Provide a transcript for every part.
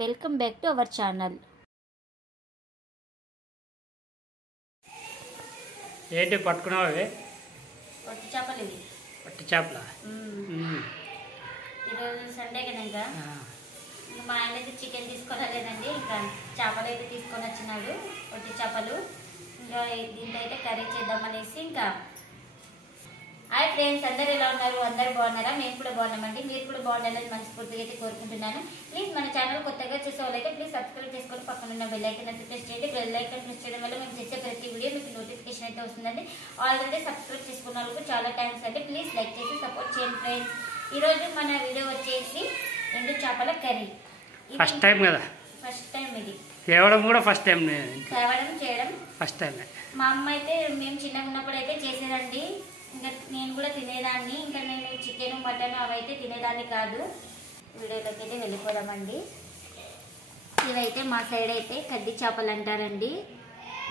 Welcome back to our channel. ఏంటి పట్టుకున్నావు? అవి పొట్టి చేపలు. ఇవి పట్టి చేపల. ఈరోజు సండే కదా, ఇంకా మా ఆయన అయితే చికెన్ తీసుకురాలేదండి. ఇంకా చేపలు అయితే తీసుకొని వచ్చినాడు, పొట్టి చేపలు. ఇంకా దీంతో అయితే కర్రీ చేద్దామనేసి. ఇంకా హాయ్ ఫ్రెండ్స్, అందరు ఎలా ఉన్నారు? అందరు బాగున్నారా? మేము కూడా బాగున్నామండి. మీరు కూడా బాగుండాలని మనస్ఫూర్తిగా అయితే కోరుకుంటున్నాను. ప్లీజ్ మన ఛానల్ కొత్తగా చూసే వాళ్ళైతే ప్లీజ్ సబ్స్క్రైబ్ చేసుకొని పక్కన ఉన్న బెల్ ఐకాన్ అయితే ప్రెస్ చేయండి. బెల్ ఐకాన్ ప్రెస్ చేయడం వల్ల మేము చేసే ప్రతి వీడియో మీకు నోటిఫికేషన్ అయితే వస్తుందండి. ఆల్రెడీ సబ్స్క్రైబ్ చేసుకున్న వాళ్ళకు చాలా థ్యాంక్స్ అండి. ప్లీజ్ లైక్ చేసి సపోర్ట్ చేయండి ఫ్రెండ్స్. ఈరోజు మన వీడియో వచ్చేసి ఎండు చేపల కర్రీ. ఫస్ట్ టైం కదా? ఫస్ట్ టైం ఇది తేవడం కూడా ఫస్ట్ టైం. తేవడం చేయడం ఫస్ట్ టైం. మా అమ్మ అయితే మేము చిన్నగా ఉన్నప్పుడు అయితే చేసేదండి. ఇంకా నేను కూడా తినేదాన్ని. ఇంకా నేను చికెన్ మటన్ అవైతే తినేదాన్ని కాదు. వీడియోలోకి అయితే వెళ్ళిపోదామండి. ఇవైతే మా సైడ్ అయితే కడ్డి చేపలు అంటారండి.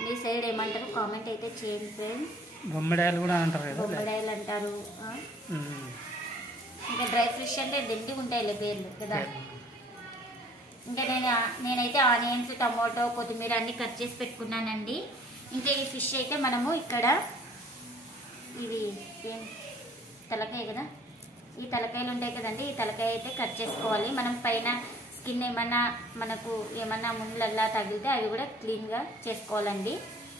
మీ సైడ్ ఏమంటారు కామెంట్ అయితే చేయండి ఫ్రెండ్స్. బొమ్మిడాయలు కూడా అంటారు కదా? బొమ్మిడాయలు అంటారు. ఇంకా డ్రై ఫిష్ అంటే దండిగా ఉంటాయి పేర్లు కదా. ఇంకా నేనైతే ఆనియన్స్, టమాటో, కొత్తిమీర అన్ని కట్ చేసి పెట్టుకున్నానండి. ఇంకా ఈ ఫిష్ అయితే మనము ఇక్కడ ఇవి తలకాయ కదా, ఈ తలకాయలు ఉంటాయి కదండి, ఈ తలకాయ అయితే కట్ చేసుకోవాలి. మనం పైన స్కిన్ ఏమన్నా మనకు ఏమన్నా ముళ్ళల్లా తగిలితే అవి కూడా క్లీన్గా చేసుకోవాలండి.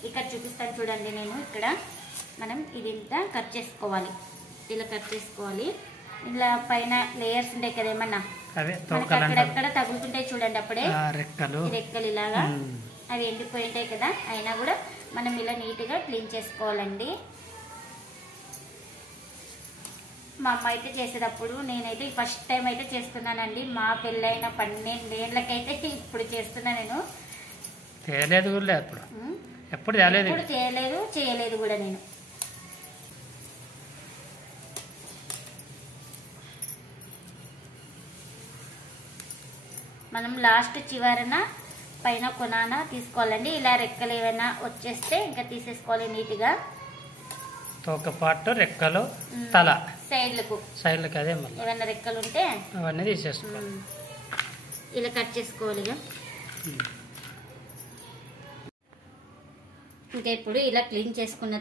ఇక్కడ చూపిస్తాను చూడండి. నేను ఇక్కడ మనం ఇది ఇంత కట్ చేసుకోవాలి. ఇలా కట్ చేసుకోవాలి. ఇలా పైన లేయర్స్ ఉంటాయి కదా, ఏమన్నా అక్కడక్కడ తగులుతుంటాయి చూడండి. అప్పుడే రెక్కలు ఇలాగా అవి ఎండిపోయి ఉంటాయి కదా, అయినా కూడా మనం ఇలా నీట్గా క్లీన్ చేసుకోవాలండి. మా అమ్మ అయితే చేసేటప్పుడు నేనైతే ఫస్ట్ టైం అయితే చేస్తున్నానండి. మా పెళ్ళైన 12 ఏళ్ళకైతే ఇప్పుడు చేస్తున్నా. నేను ఎప్పుడు చేయలేదు కూడా నేను. మనం లాస్ట్ చివరన పైన కొనాన తీసుకోవాలండి. ఇలా రెక్కలు ఏమైనా వచ్చేస్తే ఇంకా తీసేసుకోవాలి నీట్గా. తోక పాటు, రెక్కలు, తల, సైడ్లకు అదే మళ్ళీ ఏమైనా రెక్కలు ఉంటే అవన్నీ తీసేసుకోవాలి. ఇలా కట్ చేసుకోవాలి. ఇంకా ఇప్పుడు ఇలా క్లీన్ చేసుకున్న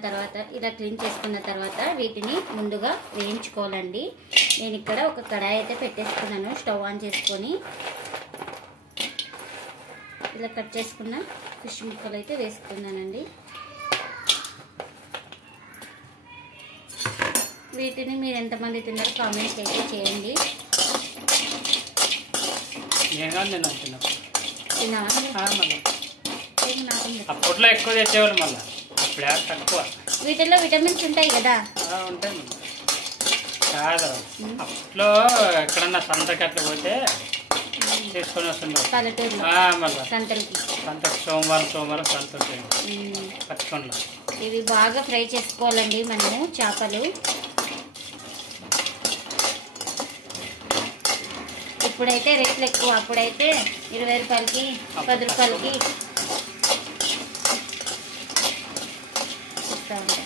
తర్వాత వీటిని ముందుగా వేయించుకోవాలండి. నేను ఇక్కడ ఒక కడాయి అయితే పెట్టేసుకున్నాను. స్టవ్ ఆన్ చేసుకొని ఇలా కట్ చేసుకున్న ఫిష్ ముక్కలు అయితే వేసుకున్నానండి. వీటిని మీరు ఎంతమంది తిన్నారో కామెంట్స్ అయితే చేయండి. అప్పట్లో ఎక్కువ తెచ్చేవాళ్ళు, మళ్ళీ అప్పుడు తక్కువ. వీటిల్లో విటమిన్స్ ఉంటాయి కదా. ఉంటాయి కాదు, అప్పట్లో ఎక్కడన్నా సంతకి అట్లా పోతే తీసుకొని వస్తుండే పల్లెటూరులో. మళ్ళీ సంతకి సోమవారం సంత ఉంటుంది పచ్చికొండలో. ఇవి బాగా ఫ్రై చేసుకోవాలండి మనము చేపలు. ఇప్పుడైతే రేట్లు ఎక్కువ, అప్పుడైతే 20 రూపాయలకి 10 రూపాయలకి ఇస్తూ ఉంటాయి.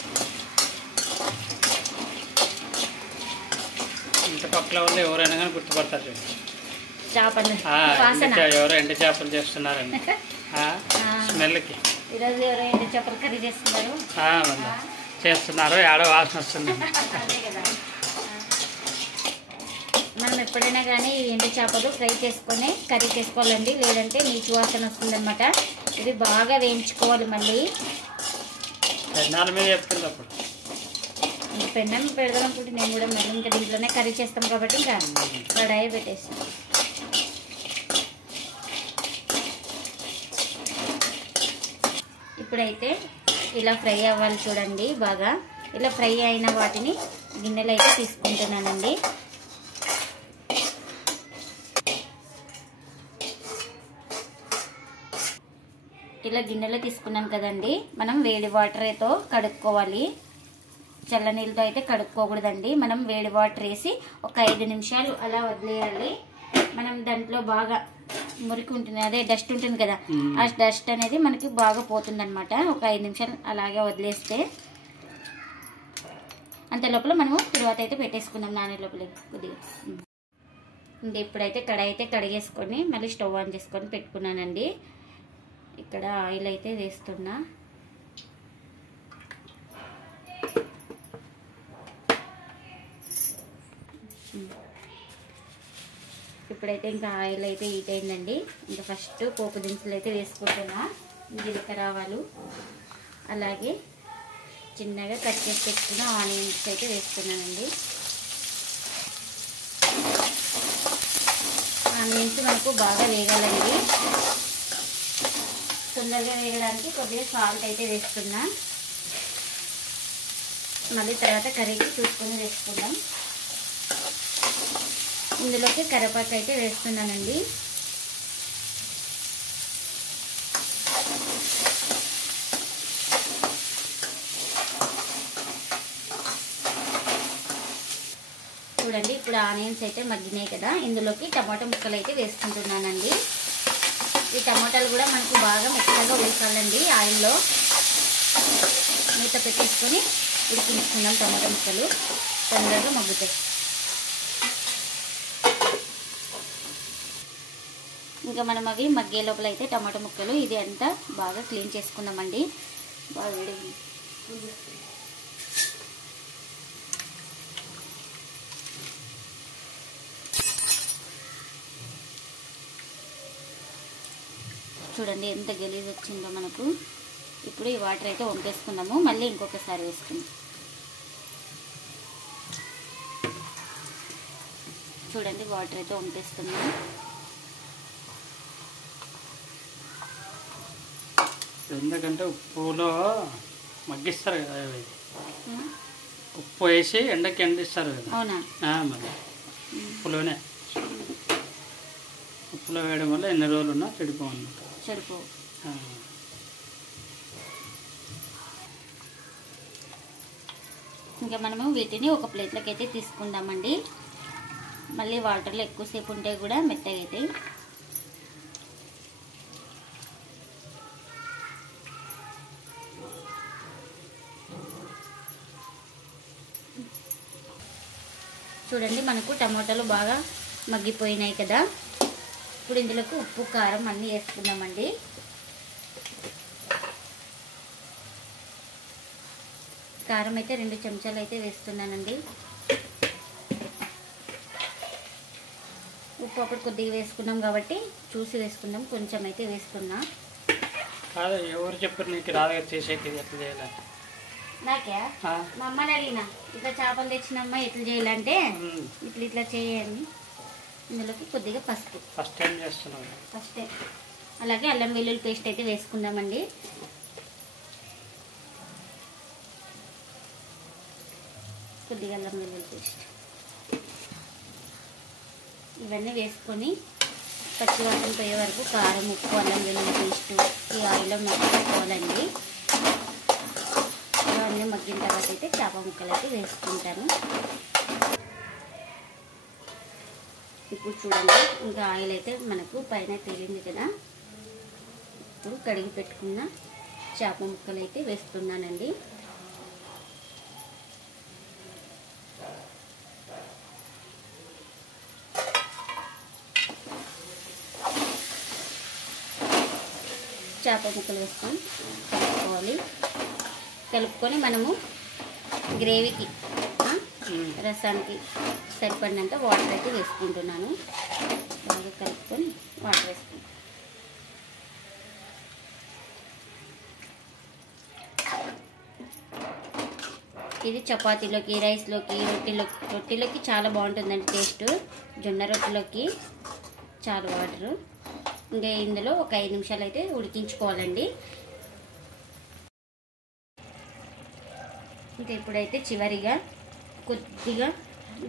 ఇంటి పక్కల వాళ్ళు ఎవరైనా కానీ గుర్తుపడతారు చేపలు. ఎవరో ఎండు చేపలు చేస్తున్నారండి స్మెల్కి. ఈరోజు ఎవరో ఎండు చేపలు కర్రీ చేస్తున్నారు. ఏడో వాసన వస్తుంది. మనం ఎప్పుడైనా కానీ ఎండు చేపలు ఫ్రై చేసుకొని కర్రీ చేసుకోవాలండి, లేదంటే నీచు వాసన వస్తుందన్నమాట. ఇది బాగా వేయించుకోవాలి. మళ్ళీ మీద చెప్తుంది అప్పుడు పెన్నం పెడదాం అనుకుంటే నేను కూడా మళ్ళీ ఇంకా దీంట్లోనే కర్రీ చేస్తాం కాబట్టి ఇంకా కడాయి పెట్టేస్తాం. ఇప్పుడైతే ఇలా ఫ్రై అవ్వాలి చూడండి. బాగా ఇలా ఫ్రై అయిన వాటిని గిన్నెలో అయితే తీసుకుంటున్నానండి. ఇలా గిన్నెలో తీసుకున్నాను కదండి. మనం వేడి వాటర్తో కడుక్కోవాలి. చల్ల నీళ్ళతో అయితే కడుక్కోకూడదండి. మనం వేడి వాటర్ వేసి ఒక 5 నిమిషాలు అలా వదిలేయాలి. మనం దాంట్లో బాగా మురికి ఉంటుంది, అదే డస్ట్ ఉంటుంది కదా, ఆ డస్ట్ అనేది మనకి బాగా పోతుంది అనమాట. ఒక 5 నిమిషాలు అలాగే వదిలేస్తే అంత లోపల మనము తర్వాత అయితే పెట్టేసుకుందాం నానే లోపల కొద్దిగా. ఇంకా ఇప్పుడైతే కడాయి అయితే కడిగేసుకొని మళ్ళీ స్టవ్ ఆన్ చేసుకొని పెట్టుకున్నానండి. ఇక్కడ ఆయిల్ అయితే వేస్తున్నా. ఇప్పుడైతే ఇంకా ఆయిల్ అయితే హీట్ అయిందండి. ఇంకా ఫస్ట్ పోపు దినుసులు అయితే వేసుకుంటున్నా. జీలకర్ర, ఆవాలు, అలాగే చిన్నగా కట్ చేసి పెట్టుకున్న ఆనియన్స్ అయితే వేస్తున్నానండి. ఆనియన్స్ మనకు బాగా వేగాలండి. తొందరగా వేగడానికి కొద్దిగా సాల్ట్ అయితే వేస్తున్నా. మళ్ళీ తర్వాత కర్రీకి చూసుకొని వేసుకుందాం. ఇందులోకి కరివేపాకు అయితే వేస్తున్నానండి. చూడండి ఇప్పుడు ఆనియన్స్ అయితే మగ్గినాయి కదా, ఇందులోకి టమాటా ముక్కలు అయితే వేసుకుంటున్నానండి. ఈ టమాటాలు కూడా మనకు బాగా మెత్తగా ఉడకాలండి. ఆయిల్లో మూత పెట్టేసుకొని ఉడికించుకుందాం. టమాటా ముక్కలు తొందరగా మగ్గుతాయి. ఇంకా మనం అవి మగ్గే లోపల అయితే టమాటా ముక్కలు ఇది అంతా బాగా క్లీన్ చేసుకుందామండి. బాగా వేడి చూడండి ఎంత గలీజ్ వచ్చిందో మనకు. ఇప్పుడు ఈ వాటర్ అయితే వంపేసుకుందాము. మళ్ళీ ఇంకొకసారి వేసుకుందాం. చూడండి వాటర్ అయితే వంపేస్తున్నాము. ఎందుకంటే ఉప్పులో మగ్గిస్తారు కదా, ఉప్పు వేసి ఎండకి ఎండిస్తారు కదా. అవునా? మరి ఉప్పులోనే, ఉప్పులో వేయడం వల్ల ఎన్ని రోజులు ఉన్నా చెడిపోవన్నమాట. చెడిపోవు. ఇంకా మనము వీటిని ఒక ప్లేట్లోకి అయితే తీసుకుందామండి. మళ్ళీ వాటర్లో ఎక్కువసేపు ఉంటే కూడా మెత్తగా అవుతాయి. చూడండి మనకు టమాటాలు బాగా మగ్గిపోయినాయి కదా. ఇప్పుడు ఇందులోకి ఉప్పు, కారం అన్నీ వేసుకుందామండి. కారం అయితే 2 చెంచాలు అయితే వేస్తున్నానండి. ఉప్పు అప్పుడు కొద్దిగా వేసుకున్నాం కాబట్టి చూసి వేసుకుందాం. కొంచెం అయితే వేస్తున్నా. కాదు, ఎవరు చెప్పారు నీకు రాదుగా చేసేది ఎట్లా చేయాలి? నాకే మా అమ్మని అడిగిన, ఇట్లా చేపలు తెచ్చినమ్మా ఎట్లా చేయాలంటే ఇట్లా ఇట్లా చేయండి. ఇందులోకి కొద్దిగా పసుపు. ఫస్ట్ టైం చేస్తున్నాం. ఫస్ట్ అలాగే అల్లం వెల్లుల్లి పేస్ట్ అయితే వేసుకుందామండి. కొద్దిగా అల్లం వెల్లుల్లి పేస్ట్ ఇవన్నీ వేసుకొని పచ్చివాసన పోయే వరకు కారం, ఉప్పు, అల్లం వెల్లుల్లి పేస్ట్ ఈ ఆయిల్లో మగ్గిపోవాలండి. ఇవన్నీ మగ్గిన తర్వాత అయితే చేప ముక్కలు అయితే వేసుకుంటాను. ఇప్పుడు చూడండి ఇంకా ఆయిల్ అయితే మనకు పైన తేలింది కదా. ఇప్పుడు కడిగి పెట్టుకున్న చేప ముక్కలు అయితే వేస్తున్నానండి. చేప ముక్కలు వేసుకొని కలుపుకోవాలి. కలుపుకొని మనము గ్రేవీకి రసానికి సరిపడినంత వాటర్ అయితే వేసుకుంటున్నాను. బాగా కలుపుకొని వాటర్ వేసుకుంటాను. ఇది చపాతీలోకి, రైస్లోకి, రొట్టెలోకి చాలా బాగుంటుందండి టేస్ట్. జొన్న రొట్టెలోకి చాలా వాటరు. ఇంకా ఇందులో ఒక 5 నిమిషాలు అయితే ఉడికించుకోవాలండి. ఇంకా ఇప్పుడైతే చివరిగా కొద్దిగా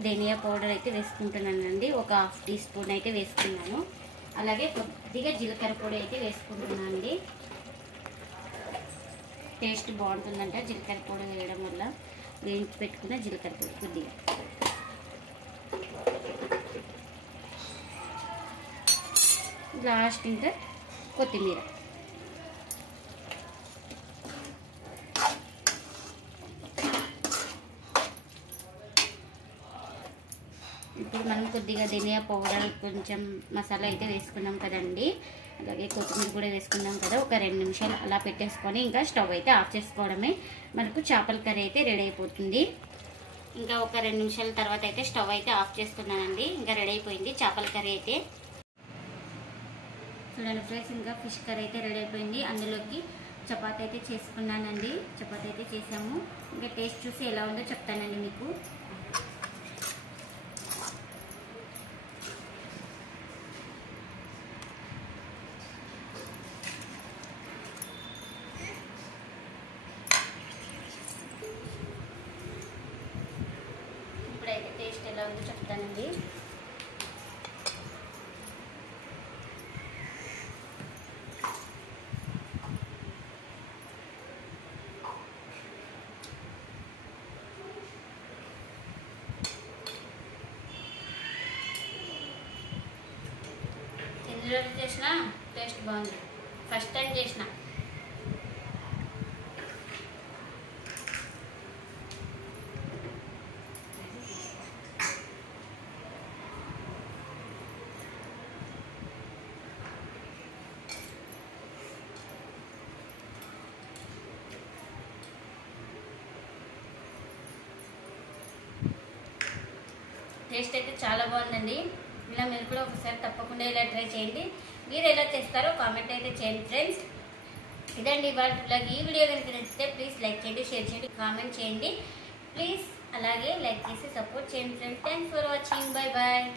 ధనియా పౌడర్ అయితే వేసుకుంటున్నానండి. ఒక 1/2 టీ స్పూన్ అయితే వేసుకున్నాను. అలాగే కొద్దిగా జీలకర్ర పొడి అయితే వేసుకుంటున్నాను అండి. టేస్ట్ బాగుంటుందంట జీలకర్ర పొడి వేయడం వల్ల. వేయించి పెట్టుకున్న జీలకర్ర పొడి కొద్దిగా. లాస్ట్ ఇంకా కొత్తిమీర. ఇప్పుడు ఇప్పుడు మనం కొద్దిగా ధనియా పౌడర్, కొంచెం మసాలా అయితే వేసుకున్నాం కదండి. అలాగే కొత్తిమీర కూడా వేసుకున్నాం కదా. ఒక 2 నిమిషాలు అలా పెట్టేసుకొని ఇంకా స్టవ్ అయితే ఆఫ్ చేసుకోవడమే. మనకు చేపల కర్రీ అయితే రెడీ అయిపోతుంది. ఇంకా ఒక 2 నిమిషాల తర్వాత అయితే స్టవ్ అయితే ఆఫ్ చేస్తున్నానండి. ఇంకా రెడీ అయిపోయింది చేపల కర్రీ అయితే. చూడండి ఫ్రెండ్స్, ఇంకా ఫిష్ కర్రీ అయితే రెడీ అయిపోయింది. అందులోకి చపాతీ అయితే చేసుకున్నానండి. చపాతీ అయితే చేసాము. ఇంకా టేస్ట్ చూసి ఎలా ఉందో చెప్తానండి మీకు. ఇప్పుడైతే టేస్ట్ ఎలా ఉందో చెప్తానండి. ఎందులో చేసిన టేస్ట్ బాగుంది. ఫస్ట్ టైం చేసిన. టేస్ట్ అయితే చాలా బాగుందండి. ఇలా మీరు కూడా ఒకసారి తప్పకుండా ఇలా ట్రై చేయండి. మీరు ఎలా చేస్తారో కామెంట్ అయితే చేయండి ఫ్రెండ్స్. ఇదండి ఇవాళ బ్లాగ్. ఈ వీడియో కనుక నచ్చితే ప్లీజ్ లైక్ చేయండి, షేర్ చేయండి, కామెంట్ చేయండి ప్లీజ్. అలాగే లైక్ చేసి సపోర్ట్ చేయండి friends. Thanks for watching. Bye bye.